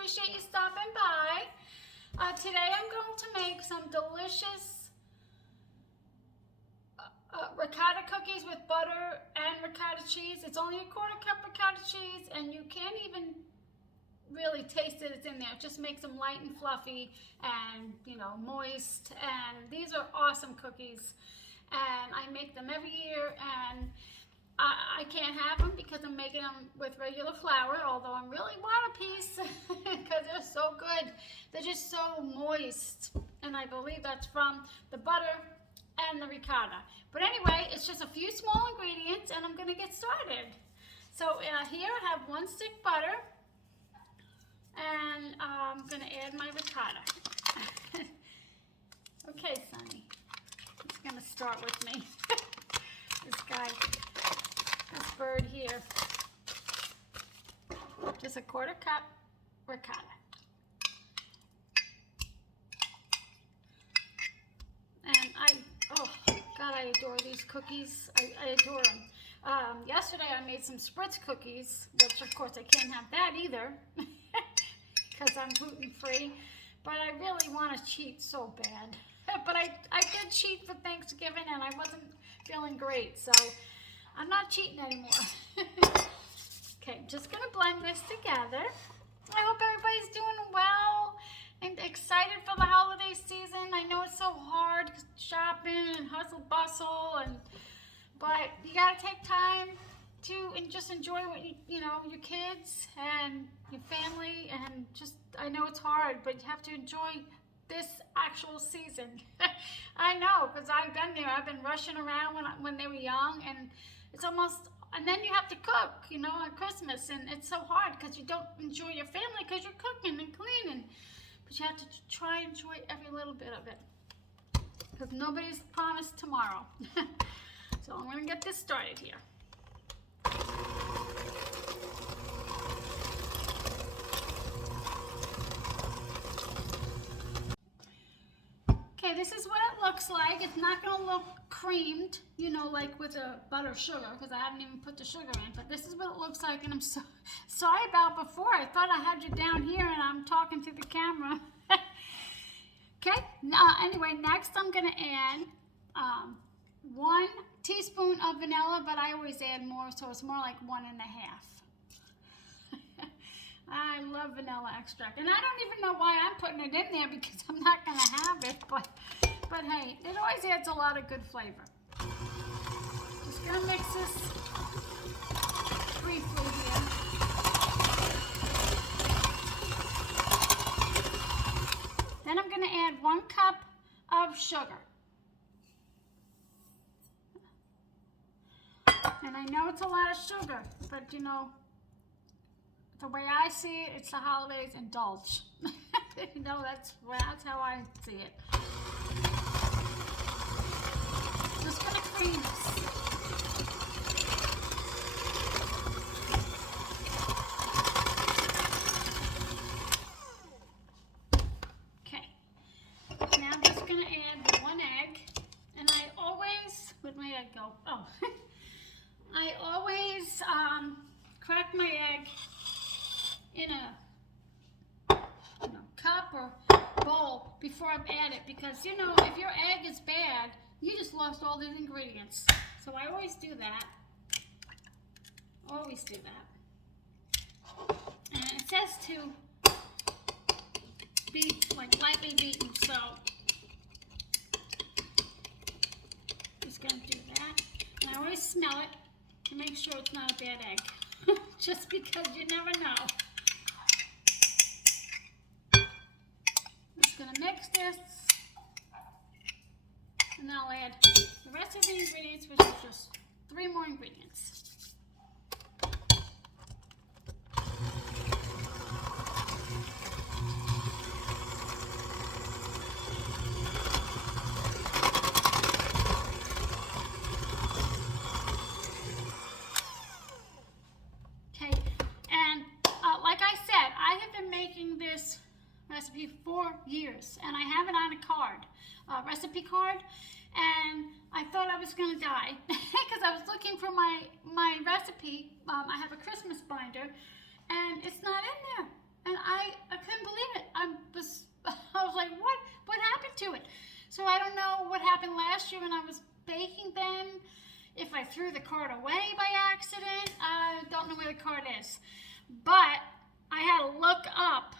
Appreciate you stopping by. Today I'm going to make some delicious ricotta cookies with butter and ricotta cheese. It's only a quarter cup ricotta cheese, and you can't even really taste it. It's in there. It just makes them light and fluffy and, you know, moist. And these are awesome cookies. And I make them every year, and I can't have them because I'm making them with regular flour, although I'm really want a piece because they're so good. They're just so moist, and I believe that's from the butter and the ricotta. But anyway, it's just a few small ingredients, and I'm going to get started. So here I have 1 stick butter, and I'm going to add my ricotta. Okay, Sonny, he's going to start with me. This guy. This bird here, just a quarter cup ricotta. And oh God, I adore these cookies. I adore them. Yesterday I made some spritz cookies, which of course I can't have that either because I'm gluten free, but I really want to cheat so bad. But I did cheat for Thanksgiving, and I wasn't feeling great, so I'm not cheating anymore. Okay, I'm just gonna blend this together. I hope everybody's doing well and excited for the holiday season. I know it's so hard shopping and hustle bustle, but you gotta take time to just enjoy what you know, your kids and your family, and just, I know it's hard, but you have to enjoy this actual season. I know, because I've been there. I've been rushing around when they were young, and it's almost, and then you have to cook, you know, on Christmas, and it's so hard because you don't enjoy your family because you're cooking and cleaning, but you have to try and enjoy every little bit of it because nobody's promised tomorrow. So I'm going to get this started here. Okay, this is what it looks like. It's not going to look creamed, you know, like with a butter sugar, because I haven't even put the sugar in, but this is what it looks like, and I'm so sorry about before. I thought I had you down here, and I'm talking to the camera. Okay, anyway, next I'm going to add 1 teaspoon of vanilla, but I always add more, so it's more like 1 1/2. I love vanilla extract, and I don't even know why I'm putting it in there because I'm not going to have it, but hey, it always adds a lot of good flavor. Just going to mix this briefly here. Then I'm going to add 1 cup of sugar. And I know it's a lot of sugar, but you know, the way I see it, it's the holidays, indulge. You know, that's how I see it. Just gonna cream this. Okay. Now I'm just gonna add 1 egg, and I always, where'd my egg go? Oh, I always crack my egg in a cup or bowl before I add it, because you know, if your egg is bad, you just lost all these ingredients. So I always do that. Always do that. And it says to be like lightly beaten, so just gonna do that. And I always smell it to make sure it's not a bad egg. Just because you never know. I'm just going to mix this, and then I'll add the rest of the ingredients, which is just 3 more ingredients. This recipe 4 years, and I have it on a card, recipe card, and I thought I was going to die because I was looking for my recipe. I have a Christmas binder, and it's not in there. And I couldn't believe it. I was like, what happened to it? So I don't know what happened last year when I was baking them. If I threw the card away by accident, I don't know where the card is. But I had to look up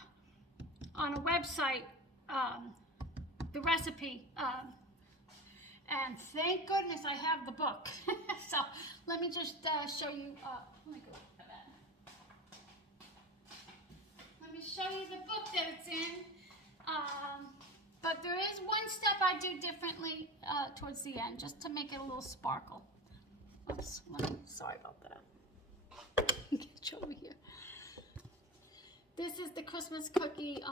on a website the recipe. And thank goodness I have the book. So let me just show you. Let me go for that. Let me show you the book that it's in. But there is one step I do differently towards the end, just to make it a little sparkle. Oops, sorry about that. Get you over here. This is the Christmas cookie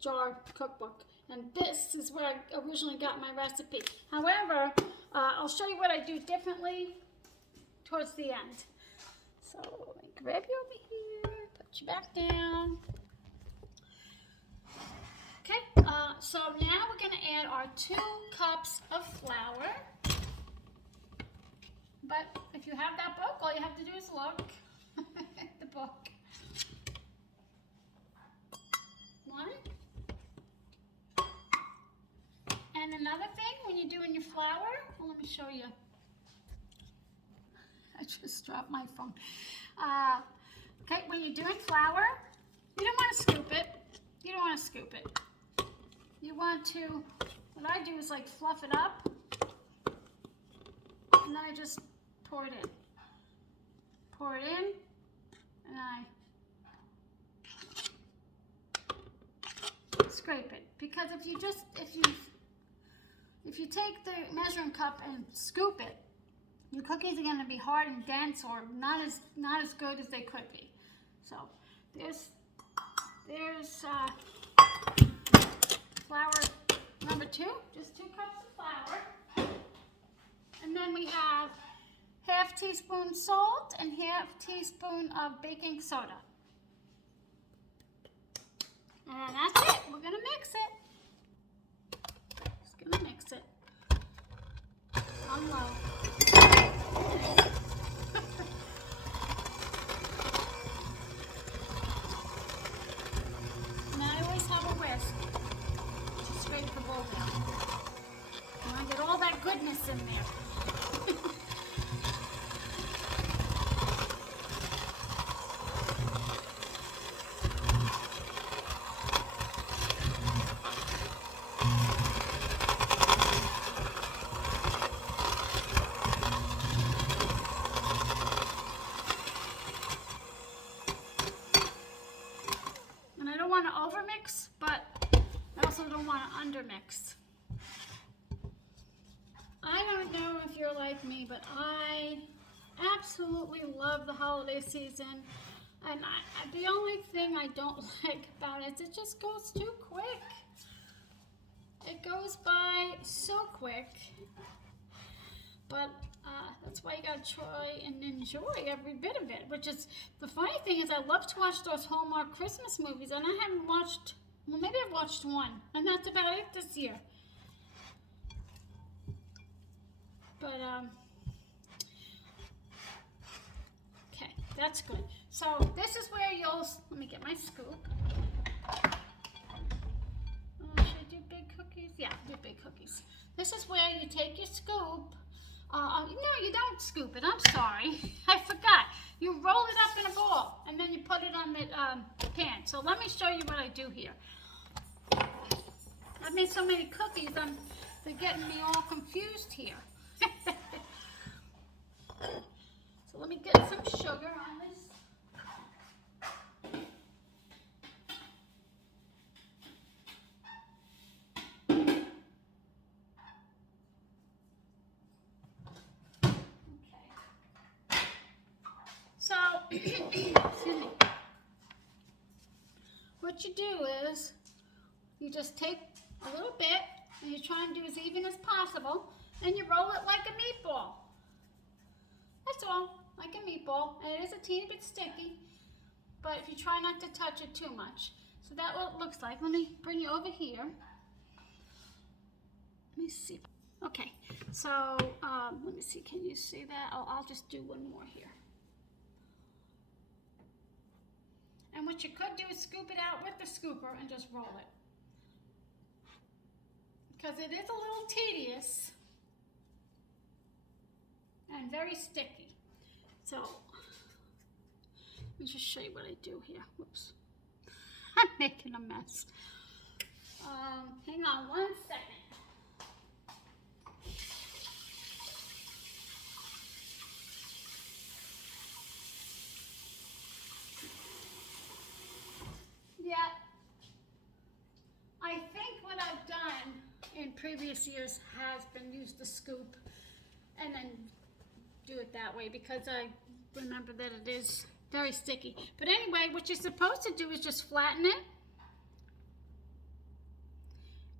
jar cookbook. And this is where I originally got my recipe. However, I'll show you what I do differently towards the end. So let me grab you over here, put you back down. Okay, so now we're going to add our 2 cups of flour. But if you have that book, all you have to do is look at the book. 1. And another thing, when you're doing your flour, well, let me show you. I just dropped my phone. Okay, when you're doing flour, you don't want to scoop it. You don't want to scoop it. You want to, what I do is like fluff it up, and then I just pour it in. Pour it in, and I scrape it. Because if you take the measuring cup and scoop it, your cookies are going to be hard and dense, or not as good as they could be. So there's flour number 2, just 2 cups of flour, and then we have half teaspoon salt and half teaspoon of baking soda, and that's it. We're gonna mix it. Just gonna mix it on low. Scrape the bowl down. I want to get all that goodness in there. And I don't want to overmix, but I also don't want to undermix. I don't know if you're like me, but I absolutely love the holiday season. And the only thing I don't like about it is it just goes too quick. It goes by so quick. But that's why you gotta try and enjoy every bit of it. Which is, the funny thing is, I love to watch those Hallmark Christmas movies, and I haven't watched, well, maybe I've watched one, and that's about it this year. But, okay, that's good. So this is where you'll, let me get my scoop. Should I do big cookies? Yeah, do big cookies. This is where you take your scoop. No, you don't scoop it. I'm sorry. I forgot. You roll it up in a ball, and then you put it on the pan. So let me show you what I do here. I've made so many cookies, they're getting me all confused here. So let me get some sugar on this. So, excuse me. What you do is, you just take a little bit, and you try and do as even as possible, and you roll it like a meatball. That's all, like a meatball. And it is a teeny bit sticky, but if you try not to touch it too much. So that's what it looks like. Let me bring you over here. Let me see. Okay, so let me see, can you see that? Oh, I'll just do one more here. And And what you could do is scoop it out with the scooper and just roll it. Because it is a little tedious and very sticky. So, let me just show you what I do here. Whoops. I'm making a mess. Hang on 1 second. Yeah, I think what I've done in previous years has been use the scoop and then do it that way because I remember that it is very sticky. But anyway, what you're supposed to do is just flatten it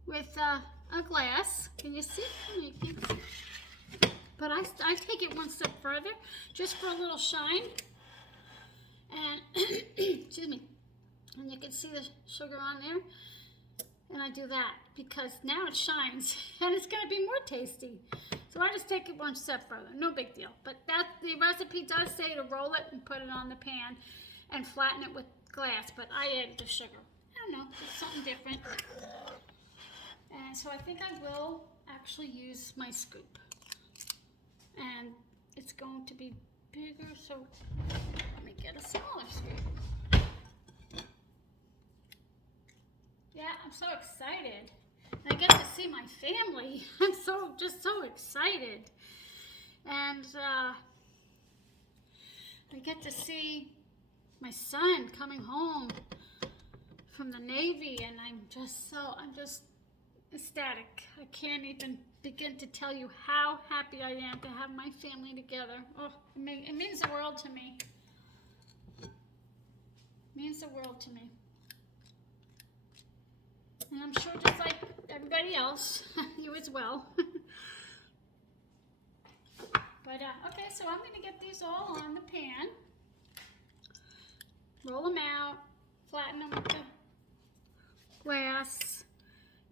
with a glass. Can you see? But I take it one step further just for a little shine. And, excuse me. And you can see the sugar on there. And I do that because now it shines and it's going to be more tasty. So I just take it one step further. No big deal. But that the recipe does say to roll it and put it on the pan and flatten it with glass. But I added the sugar. I don't know. It's something different. And so I think I will actually use my scoop. And it's going to be bigger. So let me get a smaller scoop. Yeah, I'm so excited. I get to see my family. I'm just so excited. And I get to see my son coming home from the Navy, and I'm just ecstatic. I can't even begin to tell you how happy I am to have my family together. Oh, it means the world to me. It means the world to me. And I'm sure just like everybody else, you as well. But, okay, so I'm going to get these all on the pan. Roll them out, flatten them with the glass.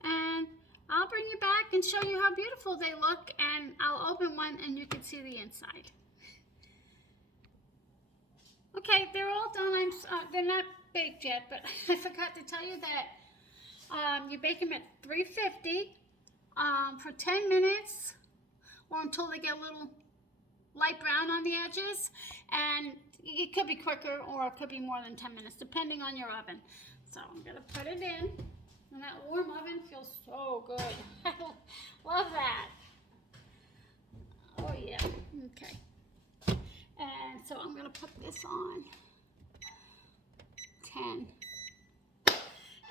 And I'll bring you back and show you how beautiful they look. And I'll open one and you can see the inside. Okay, they're all done. They're not baked yet, but I forgot to tell you that you bake them at 350 for 10 minutes or until they get a little light brown on the edges. And it could be quicker or it could be more than 10 minutes, depending on your oven. So I'm going to put it in. And that warm oven feels so good. I love that. Oh, yeah. Okay. And so I'm going to put this on 10.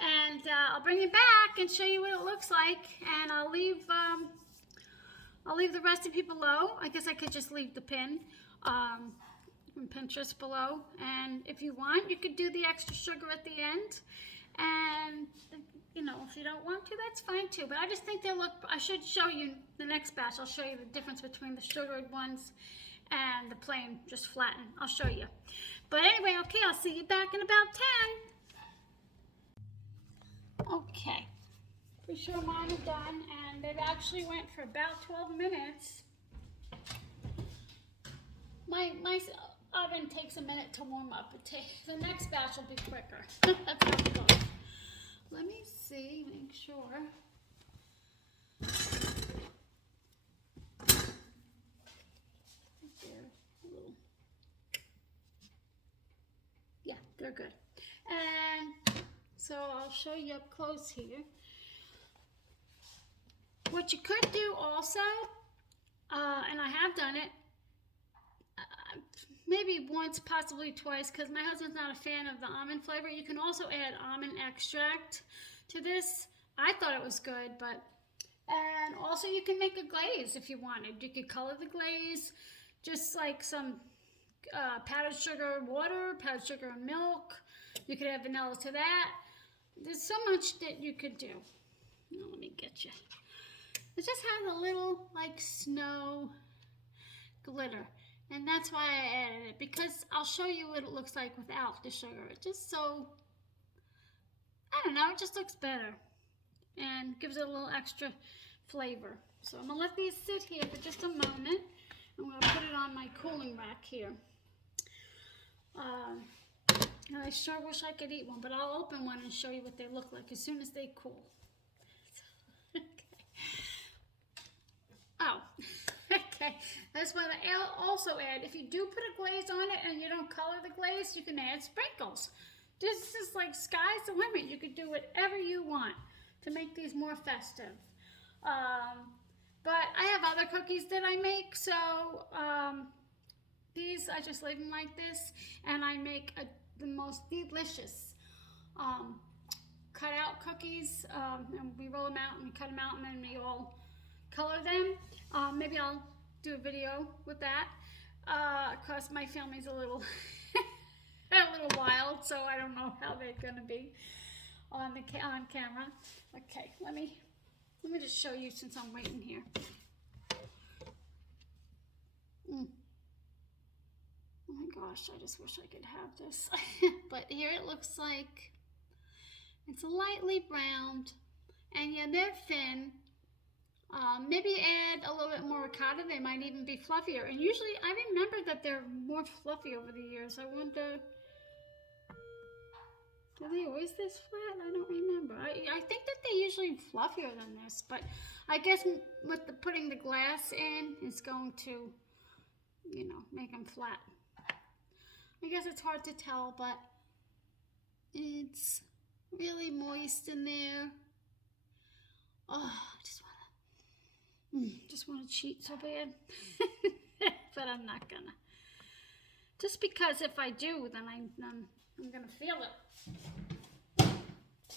And I'll bring it back and show you what it looks like. And I'll leave the recipe below. I guess I could just leave the pin from Pinterest below. And if you want, you could do the extra sugar at the end. And, you know, if you don't want to, that's fine too. But I just think they look, I should show you the next batch. I'll show you the difference between the sugared ones and the plain, just flattened. I'll show you. But anyway, okay, I'll see you back in about 10. Okay, pretty sure mine are done, and they've actually went for about 12 minutes. My oven takes a minute to warm up. The next batch will be quicker. That's how it goes. Let me see, make sure. Yeah, they're good. And so I'll show you up close here. What you could do also, and I have done it, maybe once, possibly twice, because my husband's not a fan of the almond flavor. You can also add almond extract to this. I thought it was good, and also you can make a glaze if you wanted. You could color the glaze, just like some powdered sugar water, powdered sugar and milk. You could add vanilla to that. There's so much that you could do. Now, let me get you. It just has a little like snow glitter. And that's why I added it, because I'll show you what it looks like without the sugar. It just so, I don't know, it just looks better and gives it a little extra flavor. So I'm going to let these sit here for just a moment. I'm going to put it on my cooling rack here. And I sure wish I could eat one, but I'll open one and show you what they look like as soon as they cool. Okay. Oh, okay. That's what I also add. If you do put a glaze on it and you don't color the glaze, you can add sprinkles. This is like sky's the limit. You could do whatever you want to make these more festive. But I have other cookies that I make, so these I just leave them like this, and I make the most delicious cut out cookies, and we roll them out and we cut them out, and then we all color them. Maybe I'll do a video with that. Of course, my family's a little a little wild, so I don't know how they're gonna be on camera. Okay, let me just show you since I'm waiting here. Oh my gosh, I just wish I could have this. But here it looks like it's lightly browned, and yeah, they're thin. Maybe add a little bit more ricotta, they might even be fluffier. And usually, I remember that they're more fluffy over the years. I wonder, are they always this flat? I don't remember. I think that they're usually fluffier than this, but I guess with putting the glass in, it's going to, you know, make them flat. I guess it's hard to tell, but it's really moist in there. Oh, I just want to cheat so bad. But I'm not gonna. Just because if I do, then I'm gonna feel it.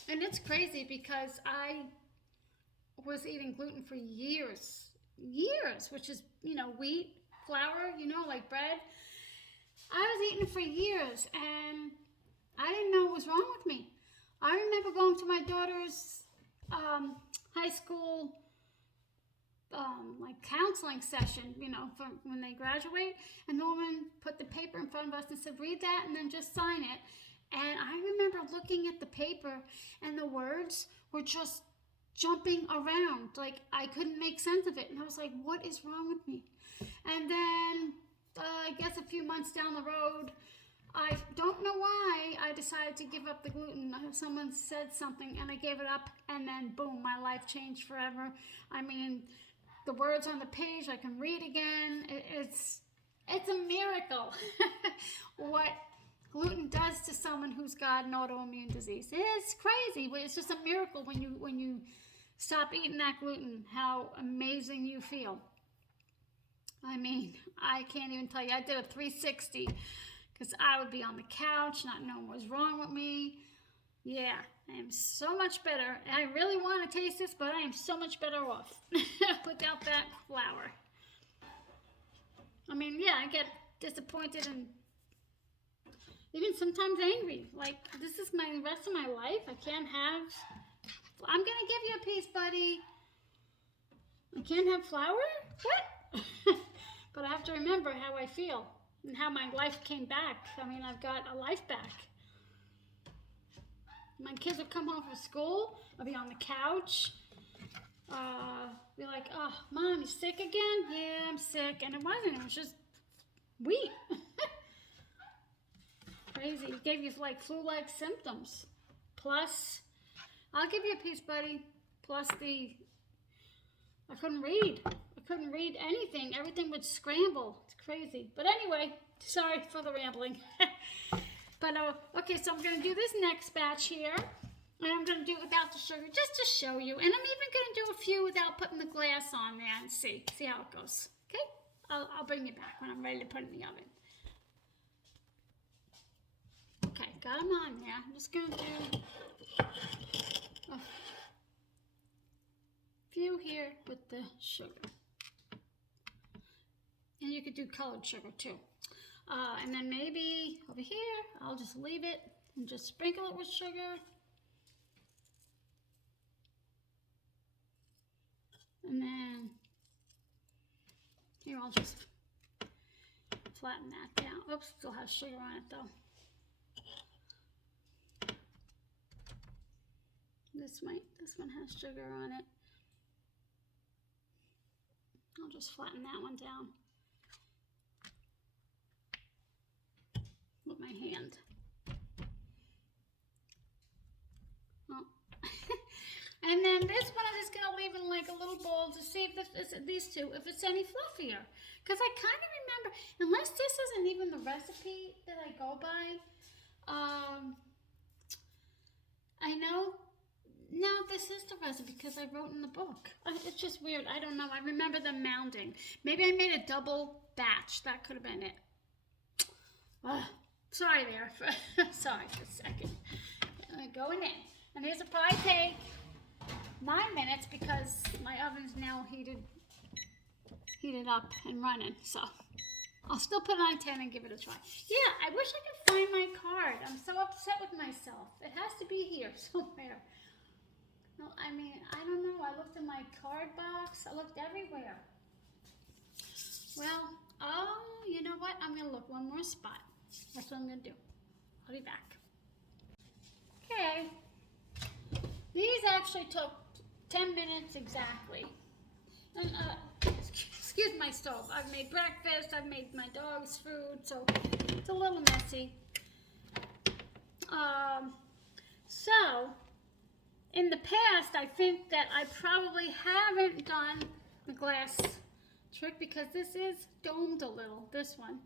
And it's crazy because I was eating gluten for years, which is, you know, wheat, flour, you know, like bread. I was eating it for years, and I didn't know what was wrong with me. I remember going to my daughter's high school like counseling session, you know, for when they graduate, and the woman put the paper in front of us and said, read that and then just sign it. And I remember looking at the paper, and the words were just jumping around, like I couldn't make sense of it, and I was like, what is wrong with me? And then I guess a few months down the road, I don't know why I decided to give up the gluten. Someone said something and I gave it up, and then boom, my life changed forever. I mean, the words on the page I can read again. It's a miracle what gluten does to someone who's got an autoimmune disease. It's crazy, but it's just a miracle when you stop eating that gluten, how amazing you feel. I mean, I can't even tell you. I did a 360 because I would be on the couch not knowing what was wrong with me. Yeah, I am so much better. I really want to taste this, but I am so much better off without that flour. I mean, yeah, I get disappointed and even sometimes angry. Like, this is my rest of my life. I can't have... I'm going to give you a piece, buddy. I can't have flour? What? But I have to remember how I feel and how my life came back. I mean, I've got a life back. My kids would come home from school. I'll be on the couch. Be like, oh, Mom, you sick again? Yeah, I'm sick. And it wasn't. It was just wheat. Crazy. It gave you like flu-like symptoms. Plus, I'll give you a piece, buddy. Plus I couldn't read. I couldn't read anything. Everything would scramble. It's crazy. But anyway, sorry for the rambling. But okay, so I'm going to do this next batch here. And I'm going to do it without the sugar, just to show you. And I'm even going to do a few without putting the glass on there and see how it goes. Okay? I'll bring you back when I'm ready to put it in the oven. Okay, got them on there. I'm just going to do a few here with the sugar. And you could do colored sugar too. And then maybe over here, I'll just leave it and just sprinkle it with sugar. And then here, I'll just flatten that down. Oops, still has sugar on it though. This one has sugar on it. I'll just flatten that one down with my hand. And then this one I'm just going to leave in like a little bowl to see if these two, if it's any fluffier. Because I kind of remember, unless this isn't even the recipe that I go by, I know, no, this is the recipe because I wrote in the book. It's just weird. I don't know. I remember them mounding. Maybe I made a double batch. That could have been it. Sorry there. Sorry for a second. Going in. And here's a pie take 9 minutes because my oven's now heated up and running. So I'll still put it on 10 and give it a try. Yeah, I wish I could find my card. I'm so upset with myself. It has to be here somewhere. No, I mean, I don't know. I looked in my card box. I looked everywhere. Well, oh, you know what? I'm going to look one more spot. That's what I'm going to do. I'll be back. Okay. These actually took 10 minutes exactly. And, excuse my stove. I've made breakfast. I've made my dog's food. So it's a little messy. So in the past, I think that I probably haven't done the glass trick because this is domed a little, this one.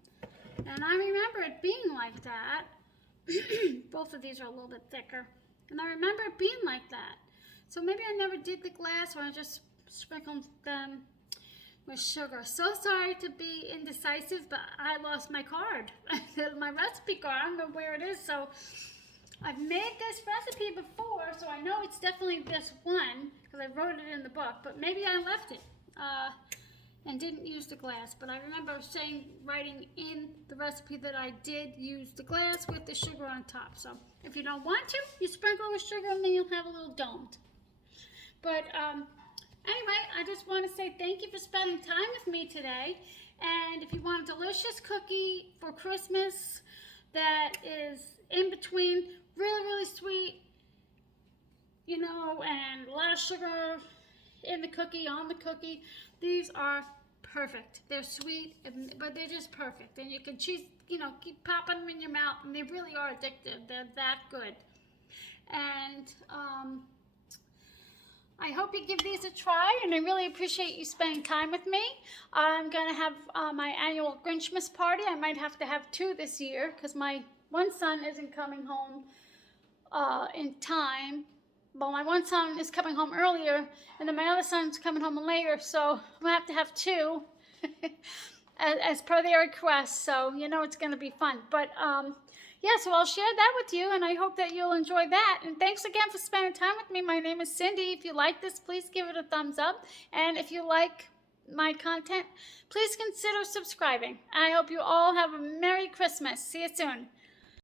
And I remember it being like that. Both of these are a little bit thicker. And I remember it being like that. So maybe I never did the glass or I just sprinkled them with sugar. So sorry to be indecisive, but I lost my card. My recipe card, I don't know where it is. So I've made this recipe before, so I know it's definitely this one because I wrote it in the book, but maybe I left it and didn't use the glass. But I remember writing in the recipe that I did use the glass with the sugar on top. So if you don't want to, you sprinkle with sugar and then you'll have a little domed. But anyway, I just want to say thank you for spending time with me today. And if you want a delicious cookie for Christmas that is in between, really, really sweet, you know, and a lot of sugar in the cookie, on the cookie, these are perfect. They're sweet, but they're just perfect. And you can choose, you know, keep popping them in your mouth, and they really are addictive. They're that good. And I hope you give these a try, and I really appreciate you spending time with me. I'm going to have my annual Grinchmas party. I might have to have 2 this year because my one son isn't coming home in time. Well, my one son is coming home earlier, and then my other son's coming home later, so I'm going to have 2 as per their request. So, you know, it's going to be fun. But, yeah, so I'll share that with you, and I hope that you'll enjoy that. And thanks again for spending time with me. My name is Cindy. If you like this, please give it a thumbs up. And if you like my content, please consider subscribing. I hope you all have a Merry Christmas. See you soon.